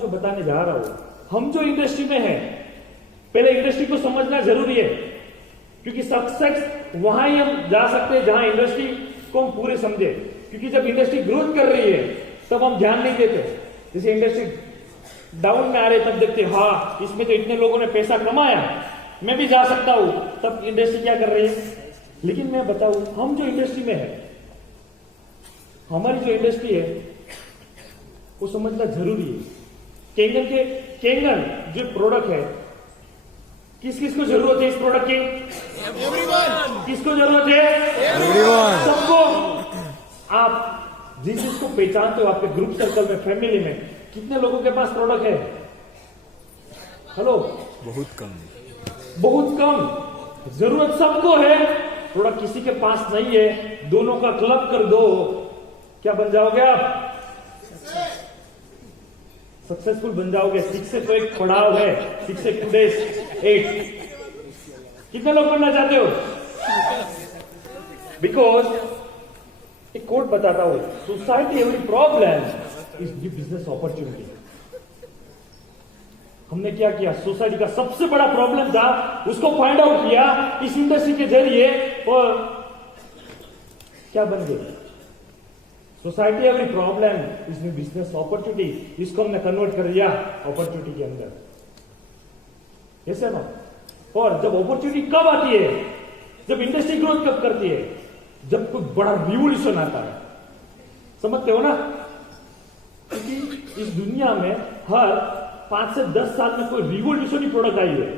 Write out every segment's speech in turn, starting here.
जो बताने जा रहा हूं, हम जो इंडस्ट्री में है, पहले इंडस्ट्री को समझना जरूरी है, क्योंकि सक्सेस वहां ही हम जा सकते हैं जहां इंडस्ट्री को हम पूरे समझे। क्योंकि जब इंडस्ट्री ग्रोथ कर रही है तब हम ध्यान नहीं देते, जैसे इंडस्ट्री डाउन में आ रहे तब देखते हाँ इसमें तो इतने लोगों ने पैसा कमाया, मैं भी जा सकता हूं, तब इंडस्ट्री क्या कर रही है। लेकिन मैं बताऊं, हम जो इंडस्ट्री में है, हमारी जो इंडस्ट्री है वो समझना जरूरी है। केंगन जो प्रोडक्ट है, किस किस को जरूरत है इस प्रोडक्ट की? Everyone. किसको जरूरत है? Everyone. सबको। आप जिस चीज को पहचानते हो आपके ग्रुप सर्कल में, फैमिली में, कितने लोगों के पास प्रोडक्ट है? हेलो, बहुत कम। बहुत कम। जरूरत सबको है, प्रोडक्ट किसी के पास नहीं है। दोनों का क्लब कर दो, क्या बन जाओगे आप? सक्सेसफुल बन जाओगे। 6 से तो एक पड़ाव है, 6 से 2 days 8। कितने लोग बनना चाहते हो? बिकॉज एक कोट बताता हूं, society every problem is new business opportunity. हमने क्या किया? सोसाइटी का सबसे बड़ा प्रॉब्लम था, उसको फाइंड आउट किया इस इंडस्ट्री के जरिए, और क्या बन गए? Society every problem is new business opportunity. इसको हमने कन्वर्ट कर दिया अपॉर्चुनिटी के अंदर, ऐसे ना। और जब अपॉर्चुनिटी कब आती है? जब इंडस्ट्री ग्रोथ कब करती है? जब कोई बड़ा रिवोल्यूशन आता है। समझते हो ना? क्योंकि इस दुनिया में हर 5 से 10 साल में कोई रिवोल्यूशनरी प्रोडक्ट आई है,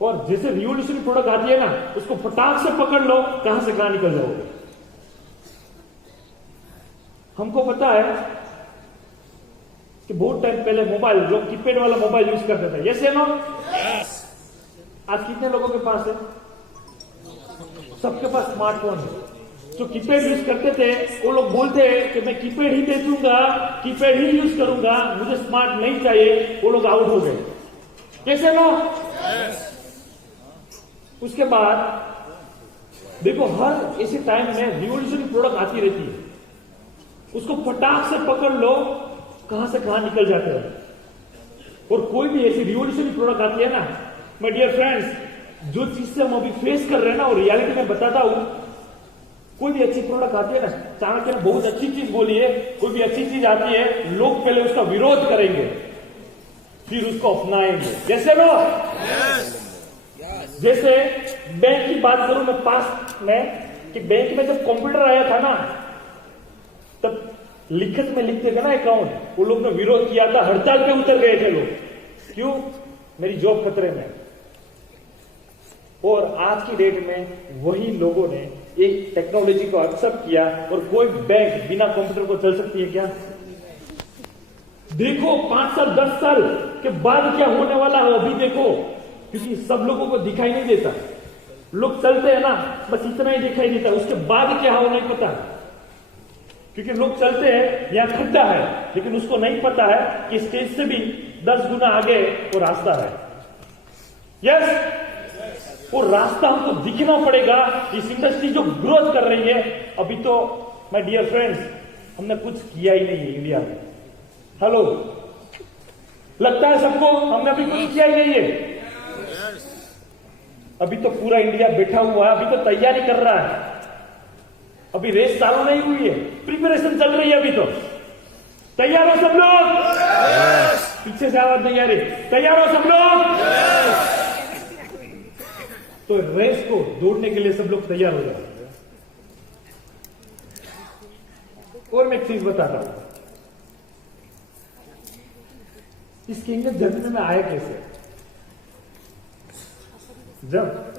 और जैसे रिवोल्यूशनरी प्रोडक्ट आती है ना, उसको फटाक से पकड़ लो, कहां से कहां निकल जाओगे। हमको पता है कि बहुत टाइम पहले मोबाइल, जो कीपैड वाला मोबाइल यूज करते थे, यस या नो? आज कितने लोगों के पास है? सबके पास स्मार्टफोन है। जो कीपैड यूज करते थे वो लोग बोलते हैं कि मैं कीपैड ही बेचूंगा, कीपैड ही यूज करूंगा, मुझे स्मार्ट नहीं चाहिए। वो लोग आउट हो गए, कैसे नो? उसके बाद देखो, हर ऐसे टाइम में रिवोल्यूशनरी प्रोडक्ट आती रहती है, उसको फटाक से पकड़ लो, कहां से कहां निकल जाते हैं। और कोई भी ऐसी रिवोल्यूशनरी प्रोडक्ट आती है ना, माय डियर फ्रेंड्स, जो चीज से हम अभी फेस कर रहे हैं ना, और रियलिटी में बताता हूं, कोई भी अच्छी प्रोडक्ट आती है ना, चाणक्य ने बहुत अच्छी चीज बोली है, कोई भी अच्छी चीज आती है, लोग पहले उसका विरोध करेंगे, फिर उसको अपनाएंगे, जैसे लो। जैसे बैंक की बात करूं मैं पास्ट में, कि बैंक में जब कंप्यूटर आया था ना, तब लिखत में लिखते थे ना अकाउंट, वो लोग ने विरोध किया था, हड़ताल पे उतर गए थे लोग। क्यों? मेरी जॉब खतरे में। और आज की डेट में वही लोगों ने एक टेक्नोलॉजी को एक्सेप्ट किया, और कोई बैंक बिना कंप्यूटर को चल सकती है क्या? देखो 5 साल 10 साल के बाद क्या होने वाला है अभी देखो, क्योंकि सब लोगों को दिखाई नहीं देता। लोग चलते हैं ना, बस इतना ही दिखाई देता, उसके बाद क्या हो नहीं पता, क्योंकि लोग चलते हैं यहां खड्डा है, लेकिन उसको नहीं पता है कि स्टेज से भी 10 गुना आगे वो रास्ता है। यस, वो रास्ता हमको दिखना पड़ेगा। इस इंडस्ट्री जो ग्रोथ कर रही है, अभी तो माय डियर फ्रेंड्स, हमने कुछ किया ही नहीं है इंडिया में। हेलो, लगता है सबको हमने अभी कुछ किया ही नहीं है। अभी तो पूरा इंडिया बैठा हुआ है, अभी तो तैयारी कर रहा है, अभी रेस चालू नहीं हुई है, प्रिपरेशन चल रही है अभी तो। तैयार हो सब लोग? पीछे से आवाज नहीं आ रही। तैयार हो सब लोग? तो रेस को दौड़ने के लिए सब लोग तैयार हो जाए। और मैं एक चीज बताता हूं, इस किंगडम जर्नी में आया कैसे? जब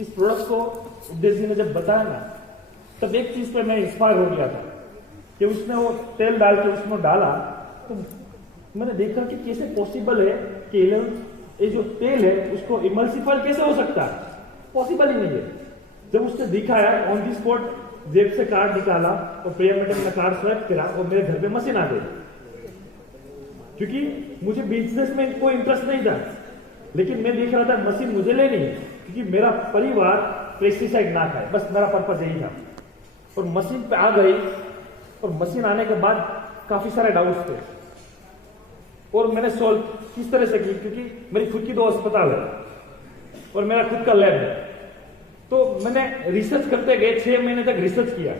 इस प्रोडक्ट को उद्देश्य जी ने जब बताया ना, तब एक चीज पे मैं इंस्पायर हो गया था कि उसने वो तेल डाल के उसमें डाला, तो मैंने देखा कि कैसे पॉसिबल है कि ये जो तेल है उसको इमल्सिफाई कैसे हो सकता है? पॉसिबल ही नहीं है। जब उसने दिखाया ऑन दी स्पॉट, जेब से कार्ड निकाला और पेमेंट में कार्ड स्वाइप करा और मेरे घर पे मशीन आ गई। क्योंकि मुझे बिजनेस में कोई इंटरेस्ट नहीं था, लेकिन मैं देख रहा था मशीन मुझे लेनी है, क्योंकि मेरा परिवार पेस्टिसाइड ना खाए, बस मेरा पर्पज यही था। और मशीन पे आ गई, और मशीन आने के बाद काफी सारे डाउट्स थे और मैंने सॉल्व किस तरह से की, क्योंकि मेरी खुद की 2 अस्पताल है और मेरा खुद का लैब है। तो मैंने रिसर्च करते गए, 6 महीने तक रिसर्च किया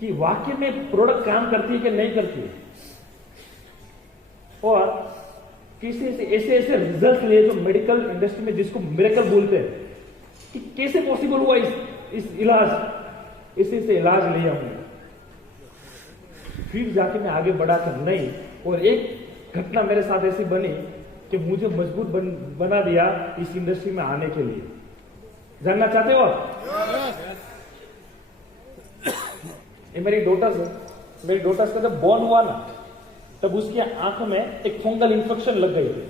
कि वाकई में प्रोडक्ट काम करती है कि नहीं करती है, और किसी ऐसे ऐसे रिजल्ट लिए जो मेडिकल इंडस्ट्री में जिसको मिरेकल बोलते हैं, कि कैसे पॉसिबल हुआ इस इलाज, इसी इलाज लिया हमने। फिर जाके मैं आगे बढ़ा था नहीं, और एक घटना मेरे साथ ऐसी बनी कि मुझे मजबूत बना दिया इस इंडस्ट्री में आने के लिए। जानना चाहते हो आप? ये मेरी डॉटर्स है, मेरी डॉटर्स का जब बॉर्न हुआ ना, तब उसकी आंख में एक फंगल इंफेक्शन लग गई थी,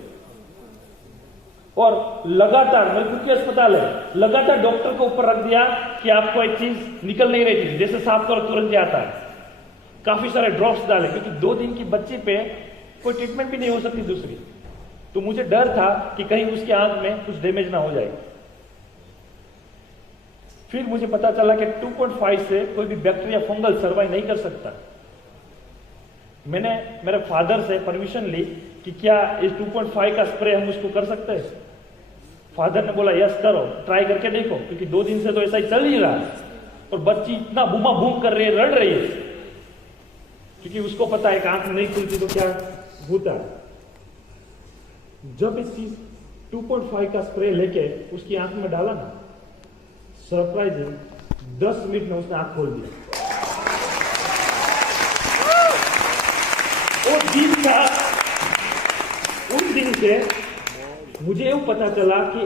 और लगातार, मेरे खुद की अस्पताल है, लगातार डॉक्टर को ऊपर रख दिया कि आपको एक चीज निकल नहीं रही थी, जैसे सांप को तुरंत आता है। काफी सारे ड्रॉप्स डाले, क्योंकि 2 दिन की बच्ची पे कोई ट्रीटमेंट भी नहीं हो सकती दूसरी। तो मुझे डर था कि कहीं उसकी आंख में कुछ डैमेज ना हो जाए। फिर मुझे पता चला कि 2.5 से कोई भी बैक्टीरिया फंगल सर्वाइव नहीं कर सकता। मैंने मेरे फादर से परमिशन ली कि क्या इस 2.5 का स्प्रे हम उसको कर सकते हैं। फादर ने बोला यस करो, ट्राई करके देखो, क्योंकि 2 दिन से तो ऐसा ही चल ही रहा है और बच्ची इतना बूमा बूम कर रही है, लड़ रही है, क्योंकि उसको पता है कि आंख नहीं खुलती तो क्या होता है। जब इस चीज 2.5 का स्प्रे लेके उसकी आंख में डाला ना, सरप्राइजिंग 10 मिनट में उसने आंख खोल दिया। और दिन का उन दिन से मुझे ये पता चला कि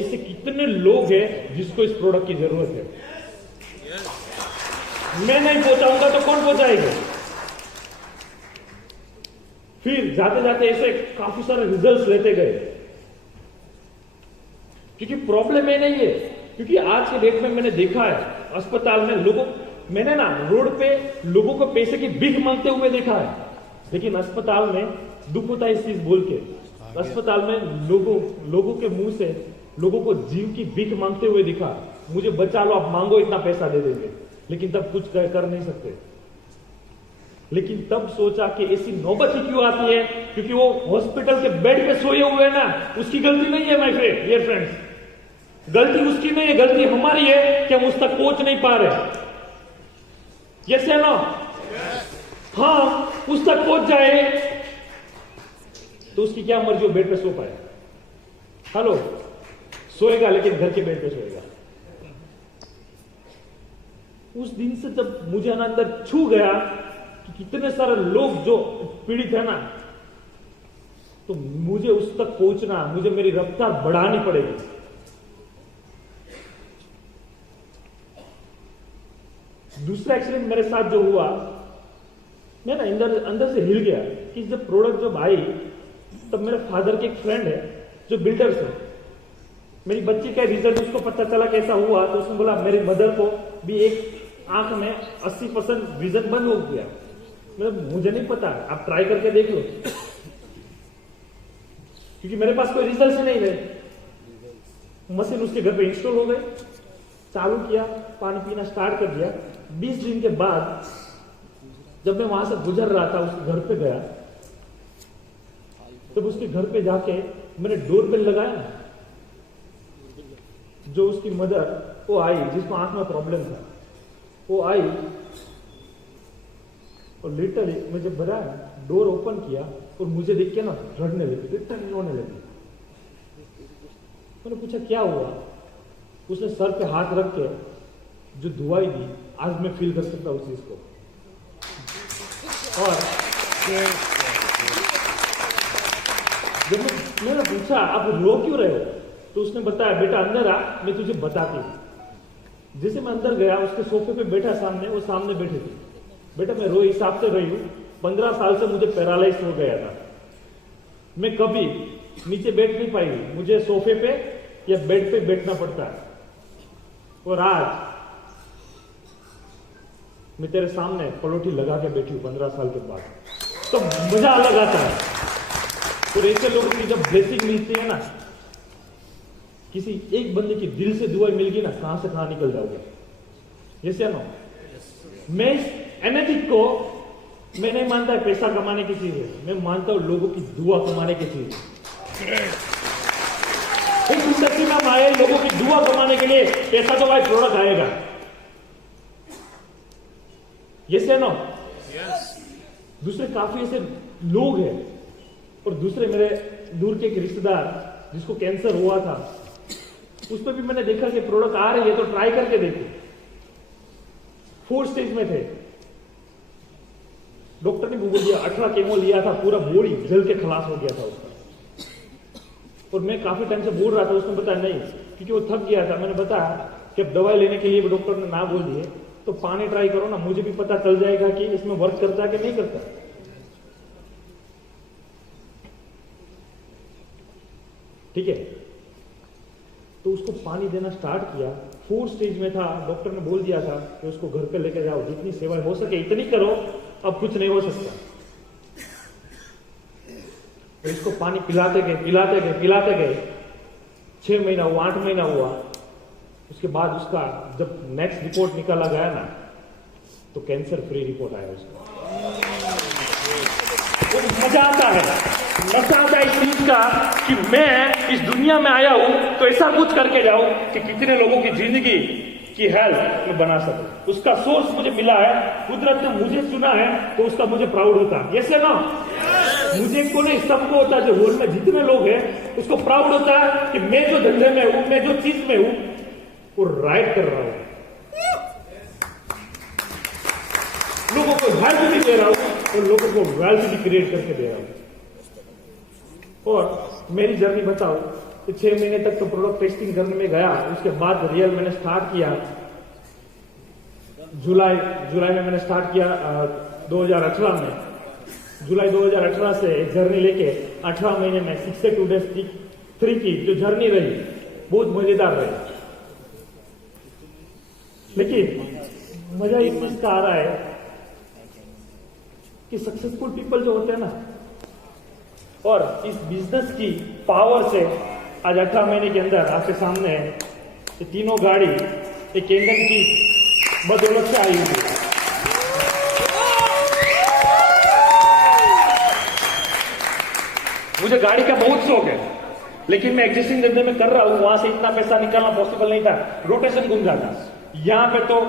ऐसे कितने लोग हैं जिसको इस प्रोडक्ट की जरूरत है। मैं नहीं पहुंचाऊंगा तो कौन पहुंचाएगा? फिर जाते जाते ऐसे काफी सारे रिजल्ट्स लेते गए, क्योंकि प्रॉब्लम ये नहीं है, क्योंकि आज के डेट में मैंने देखा है अस्पताल में लोगों, मैंने ना रोड पे लोगों को पैसे की भीख मांगते हुए देखा है, लेकिन अस्पताल में दुख होता है इस चीज बोल के। अस्पताल में लोगों के मुंह से लोगों को जीव की भीख मांगते हुए दिखा, मुझे बचा लो, आप मांगो, इतना पैसा दे देंगे, लेकिन तब कुछ कर नहीं सकते। लेकिन तब सोचा कि ऐसी नौबत ही क्यों आती है, क्योंकि वो हॉस्पिटल के बेड पे सोए हुए हैं ना, उसकी गलती नहीं है माय फ्रेंड, डियर फ्रेंड्स, गलती उसकी नहीं है, गलती हमारी है कि हम उस तक पहुंच नहीं पा रहे। यस या नो? हाँ, उस तक पहुंच जाए तो उसकी क्या मर्जी हो, बेड पे सो पाए। हेलो, सोएगा लेकिन घर के बेड पे सोएगा। उस दिन से जब मुझे अंदर छू गया कि कितने सारे लोग जो पीड़ित है ना, तो मुझे उस तक पहुंचना, मुझे मेरी रफ्तार बढ़ानी पड़ेगी। दूसरा एक्सीडेंट मेरे साथ जो हुआ, मैं ना अंदर से हिल गया कि जब प्रोडक्ट जब आई, तब मेरे फादर के एक फ्रेंड है जो बिल्डर्स है, मेरी बच्ची का रिजल्ट उसको पता चला कैसा हुआ, तो उसने बोला मेरी मदर को भी एक आंख में 80% विजन बंद हो गया। मुझे नहीं पता, आप ट्राई करके देख लो, क्योंकि मेरे पास कोई रिजल्ट नहीं रहे। मशीन उसके घर पे इंस्टॉल हो गई, चालू किया, पानी पीना स्टार्ट कर दिया। 20 दिन के बाद जब मैं वहां से गुजर रहा था, उसके घर पे गया, तब उसके घर पे जाके मैंने डोरबेल लगाया, जो उसकी मदर वो आई, जिसको आंख में प्रॉब्लम था, वो आई और लिटरली मैं जब बनाया, डोर ओपन किया और मुझे देख के ना रड़ने लगी, लिटरली रोने लगी। मैंने पूछा क्या हुआ? उसने सर पे हाथ रख के जो दुआई दी, आज मैं फील कर सकता हूं उस चीज को। और जब मैंने पूछा आप रो क्यों रहे हो, तो उसने बताया बेटा अंदर आ, मैं तुझे बताती हूं। जैसे मैं अंदर गया, उसके सोफे पे बैठा सामने, वो सामने बैठे थे। बेटा मैं रो हिसाब से रही हूं, 15 साल से मुझे पैरालाइज हो गया था, मैं कभी नीचे बैठ नहीं पाई, मुझे सोफे पे या बेड पे बैठना पड़ता है। और आज मैं तेरे सामने पलोठी लगा के बैठी हूं 15 साल के बाद, तो मजा अलग आता है। और ऐसे लोगों की जब ब्लेसिंग मिलती है ना, किसी एक बंदे की दिल से दुआ मिल गई ना, कहां से कहां निकल जाओगे। यस या नो? मैं इस एनेटिक को मैं नहीं मानता है पैसा कमाने की चीज है, मैं मानता हूं लोगों की दुआ कमाने की चीज है। इस इंडस्ट्री में हम आए लोगों की दुआ कमाने के लिए, पैसा तो भाई प्रोडक्ट आएगा। यस है ना? दूसरे काफी ऐसे लोग हैं, और दूसरे मेरे दूर के एक रिश्तेदार जिसको कैंसर हुआ था, उस पर भी मैंने देखा कि प्रोडक्ट आ रही है तो ट्राई करके देखो। 4 स्टेज में थे, डॉक्टर ने बोल दिया 18 केमो लिया था, पूरा बॉडी जल के खलास हो गया था उसका। और मैं काफी टाइम से बोल रहा था, उसने बताया नहीं, क्योंकि वो थक गया था। मैंने बताया कि अब दवाई लेने के लिए डॉक्टर ने ना बोल दिए तो पानी ट्राई करो ना, मुझे भी पता चल जाएगा कि इसमें वर्क करता है कि नहीं करता। ठीक है, तो उसको पानी देना स्टार्ट किया। 4 स्टेज में था, डॉक्टर ने बोल दिया था कि उसको घर पे लेके जाओ, जितनी सेवा हो सके इतनी करो, अब कुछ नहीं हो सकता। तो इसको पानी पिलाते गए 6 महीना हुआ, 8 महीना हुआ। उसके बाद उसका जब नेक्स्ट रिपोर्ट निकाला गया ना, तो कैंसर फ्री रिपोर्ट आया उसका। तो मजा आता है इस चीज का कि मैं इस दुनिया में आया हूं तो ऐसा कुछ करके जाऊं कि कितने लोगों की जिंदगी की हेल्थ में बना सकूं। उसका सोर्स मुझे मिला है, कुदरत ने मुझे चुना है, तो उसका मुझे प्राउड होता है। यस है ना? मुझे को नहीं, सबको होता है। जो होल में जितने लोग हैं उसको प्राउड होता है कि मैं जो धंधे में हूं, मैं जो चीज में हूं, वो राइट कर रहा हूं, लोगों को हेल्थ भी दे रहा हूं और लोगों को वेल्थ भी क्रिएट करके दे रहा हूं। और मेरी जर्नी बताओ कि 6 महीने तक तो प्रोडक्ट टेस्टिंग करने में गया, उसके बाद रियल मैंने स्टार्ट किया जुलाई में मैंने स्टार्ट किया 2018 में। जुलाई 2018 से जर्नी लेके 18 महीने में 62 days 3 की जो जर्नी रही, बहुत मजेदार रही। लेकिन मजा इस चीज का आ रहा है कि सक्सेसफुल पीपल जो होते हैं ना, और इस बिजनेस की पावर से आज 18 महीने के अंदर आपके सामने है ये तीनों गाड़ी एक केंद्र की बदौलत से आई हुई है। मुझे गाड़ी का बहुत शौक है, लेकिन मैं एग्जिस्टिंग धंधे में कर रहा हूं, वहां से इतना पैसा निकालना पॉसिबल नहीं था, रोटेशन घूम जाता। यहां पे तो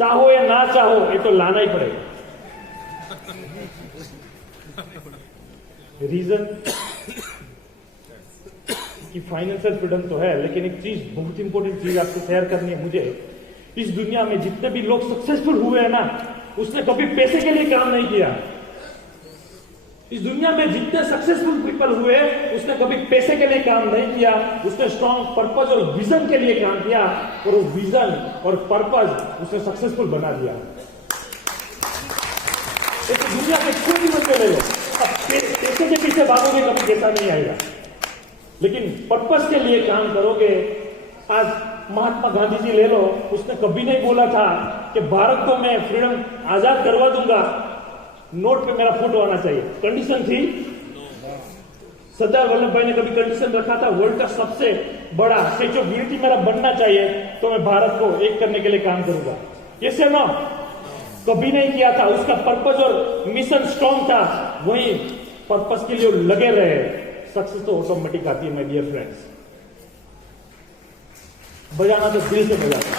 चाहो या ना चाहो ये तो लाना ही पड़ेगा। रीजन कि फाइनेंशियल फ्रीडम तो है, लेकिन एक चीज बहुत इंपॉर्टेंट चीज आपसे शेयर करनी है मुझे। इस दुनिया में जितने भी लोग सक्सेसफुल हुए हैं ना, उसने कभी पैसे के लिए काम नहीं किया। इस दुनिया में जितने सक्सेसफुल पीपल हुए, उसने कभी पैसे के लिए काम नहीं किया, उसने स्ट्रॉन्ग पर्पस और विजन के लिए काम किया, और वो विजन और पर्पस उसने सक्सेसफुल बना दिया। इस दुनिया के कोई भी बंदे ले लो, अब पैसे के पीछे भागोगे कभी पैसा नहीं आएगा, लेकिन पर्पस के लिए काम करोगे। आज महात्मा गांधी जी ले लो, उसने कभी नहीं बोला था कि भारत को मैं फ्रीडम आजाद करवा दूंगा, नोट पे मेरा फोटो आना चाहिए। कंडीशन थी, सरदार वल्लभ भाई ने कभी कंडीशन रखा था, वर्ल्ड का सबसे बड़ा स्टैच्यू ऑफ यूनिटी मेरा बनना चाहिए, तो मैं भारत को एक करने के लिए काम करूंगा। ये से ना कभी नहीं किया था। उसका पर्पस और मिशन स्ट्रॉन्ग था, वही पर्पस के लिए लगे रहे। सक्सेस तो ऑटोमेटिक आती है माय डियर फ्रेंड्स। बजाना तो दिल से बजाना।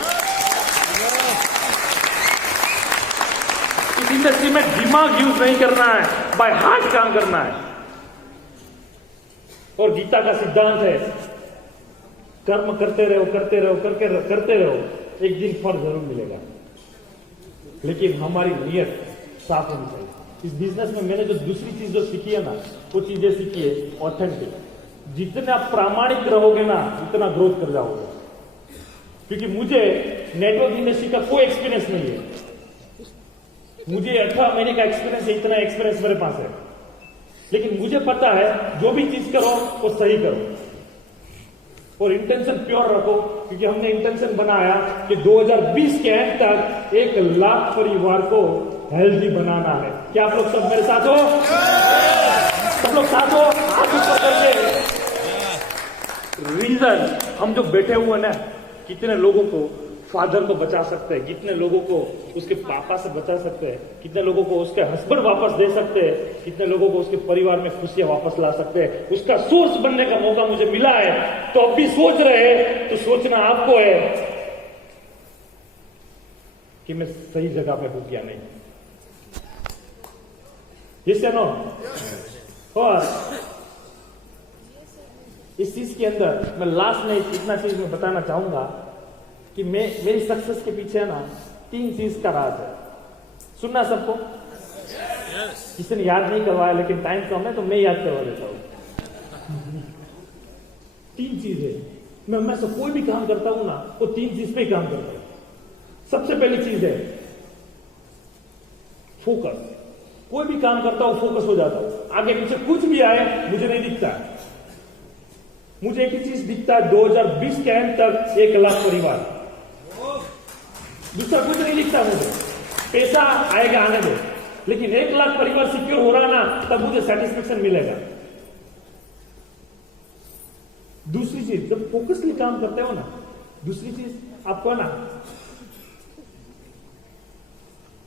इस इंडस्ट्री में दिमाग यूज नहीं करना है, बाय हार्ट काम करना है। और गीता का सिद्धांत है, कर्म करते रहो, करते रहो, करते रहो, एक दिन फल जरूर मिलेगा। लेकिन हमारी नीयत साफ होनी चाहिए। इस बिजनेस में मैंने जो दूसरी चीज जो सीखी है ना, वो चीजें सीखी है ऑथेंटिक। जितने आप प्रामाणिक रहोगे ना, उतना ग्रोथ कर जाओगे। क्योंकि मुझे नेटवर्क इंडस्ट्री का कोई एक्सपीरियंस नहीं है, मुझे 18 महीने का एक्सपीरियंस है, इतना एक्सपीरियंस मेरे पास है। लेकिन मुझे पता है जो भी चीज करो वो सही करो और इंटेंशन प्योर रखो। क्योंकि हमने इंटेंशन बनाया कि 2020 के एंड तक 1 लाख परिवार को हेल्दी बनाना है। क्या आप लोग सब मेरे साथ हो? सब लोग साथ हो? हाथ ऊपर करके। रीजन हम जो बैठे हुए ना, कितने लोगों को फादर को बचा सकते हैं, कितने लोगों को उसके पापा से बचा सकते हैं, कितने लोगों को उसके हस्बैंड वापस दे सकते हैं, कितने लोगों को उसके परिवार में खुशियां वापस ला सकते हैं, उसका सोर्स बनने का मौका मुझे मिला है। तो अब भी सोच रहे हैं तो सोचना आपको है कि मैं सही जगह पे हूं क्या नहीं। यस या नो? और इस चीज के अंदर मैं लास्ट में इतना चीज में बताना चाहूंगा कि मेरी सक्सेस के पीछे है ना 3 चीज का राज है। सुनना सबको? किसी ने याद नहीं करवाया, लेकिन टाइम कम है तो मैं याद करवा देता हूं। 3 चीज है। मैं सब कोई भी काम करता हूं ना, वो 3 चीज पे ही काम करता हूं। सबसे पहली चीज है फोकस। कोई भी काम करता हूं फोकस हो जाता हूं। आगे पीछे कुछ भी आए मुझे नहीं दिखता। मुझे एक ही चीज दिखता है, 2020 के एंड तक 1 लाख परिवार, दूसरा कुछ नहीं दिखता मुझे। पैसा आएगा आने दो, लेकिन 1 लाख परिवार सिक्योर हो रहा ना, तब मुझे सेटिस्फेक्शन मिलेगा। दूसरी चीज, जब फोकसली काम करते हो ना, दूसरी चीज आपको ना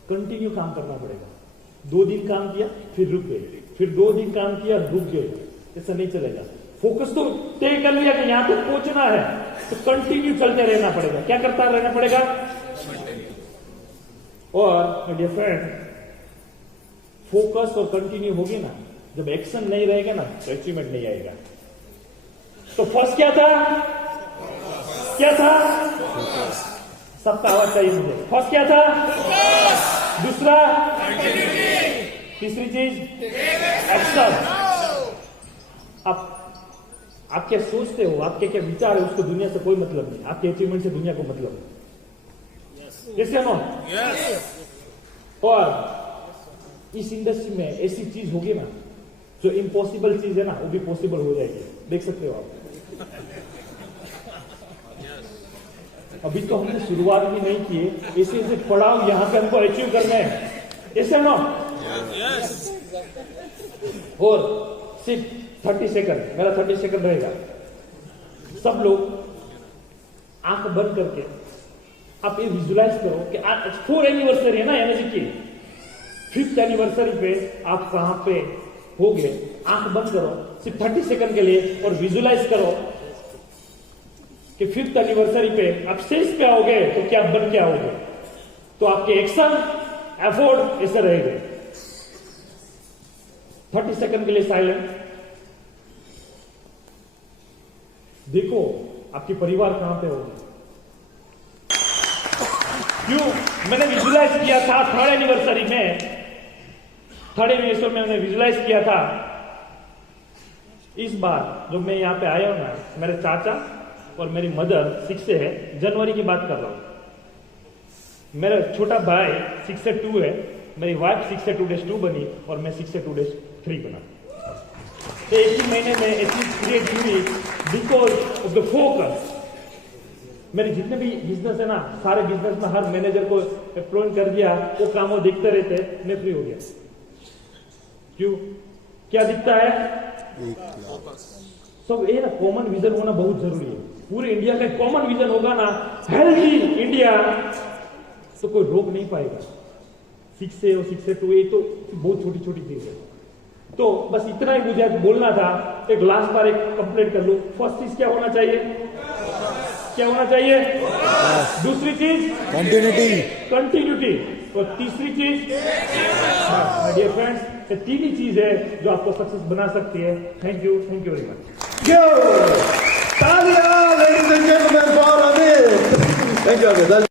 कंटिन्यू काम करना पड़ेगा। 2 दिन काम किया फिर रुक गए, फिर 2 दिन काम किया रुक गए, ऐसा नहीं चलेगा। फोकस तो तय कर लिया कि यहां तक पहुंचना है, तो कंटिन्यू चलते रहना पड़ेगा। क्या करता रहना पड़ेगा? और डियर फ्रेंड, फोकस और कंटिन्यू होगी ना, जब एक्शन नहीं रहेगा ना तो अचीवमेंट नहीं आएगा। तो फर्स्ट क्या था? क्या था? सबका आवाज चाहिए मुझे। फर्स्ट क्या था? दूसरा? तीसरी चीज एक्शन। आप क्या सोचते हो, आपके क्या विचार है, उसको दुनिया से कोई मतलब नहीं। आपके अचीवमेंट से दुनिया को मतलब है। कैसे नो? और इस इंडस्ट्री में ऐसी चीज होगी ना, जो इम्पॉसिबल चीज है ना, वो भी पॉसिबल हो जाएगी। देख सकते हो आप। अभी तो हमने शुरुआत भी नहीं की, ऐसे ऐसे पड़ाव यहां पे हमको अचीव करने हैं। ऐसे नो? और सिर्फ 30 सेकंड, मेरा 30 सेकंड रहेगा। सब लोग आंख बंद करके आप ये विजुलाइज करो कि आज 4th एनिवर्सरी है ना एनर्जी की। 5th एनिवर्सरी पे आप कहां पे होगे? आंख बंद करो सिर्फ 30 सेकंड के लिए और विजुलाइज करो कि 5th एनिवर्सरी पे आप स्टेज पे आओगे तो क्या बन के आओगे। तो आपके एक्शन, एफर्ट ऐसे रहेंगे। 30 सेकंड के लिए साइलेंट। देखो आपके परिवार कहां पे होगी। क्यों? मैंने विजुलाइज किया था 3rd एनिवर्सरी में। 3rd एनिवर्सरी में मैंने विजुलाइज किया था। इस बार जो मैं यहां पे आया हूं ना, मेरे चाचा और मेरी मदर 6 से है, जनवरी की बात कर रहा हूं। मेरा छोटा भाई 6 से 2 है, मेरी वाइफ 6 से 2 days 2 बनी और मैं 6 से 2 days 3 बना। तो एक ही महीने में ऐसी क्रिएट हुई बिकॉज ऑफ द फोकस। मेरे जितने भी बिजनेस है ना, सारे बिजनेस में हर मैनेजर को अप्रोच कर दिया, वो काम वो देखते रहते, मैं फ्री हो गया। क्यों? क्या दिखता है? सब ये ना कॉमन विजन होना बहुत जरूरी है। पूरे इंडिया का कॉमन विजन होगा ना, हेल्दी इंडिया, तो कोई रोक नहीं पाएगा। 6 से और 6 से 2 ये तो बहुत छोटी छोटी चीज है। तो बस इतना ही मुझे बोलना था। एक लास्ट बार एक कंप्लीट कर लूं। फर्स्ट चीज क्या होना चाहिए? क्या होना चाहिए? दूसरी चीज कंटिन्यूटी। और तीसरी चीज डियर फ्रेंड्स, ये 3 ही चीज है जो आपको सक्सेस बना सकती है। Thank you very much. तालियां ladies and gentlemen for Amit. Thank you Amit.